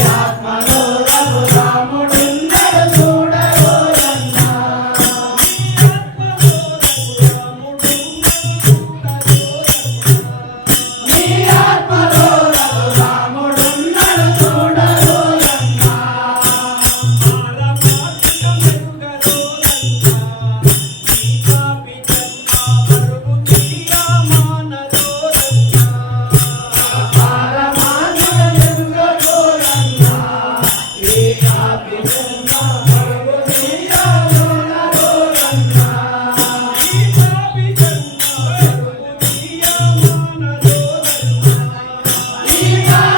आत्मा Keep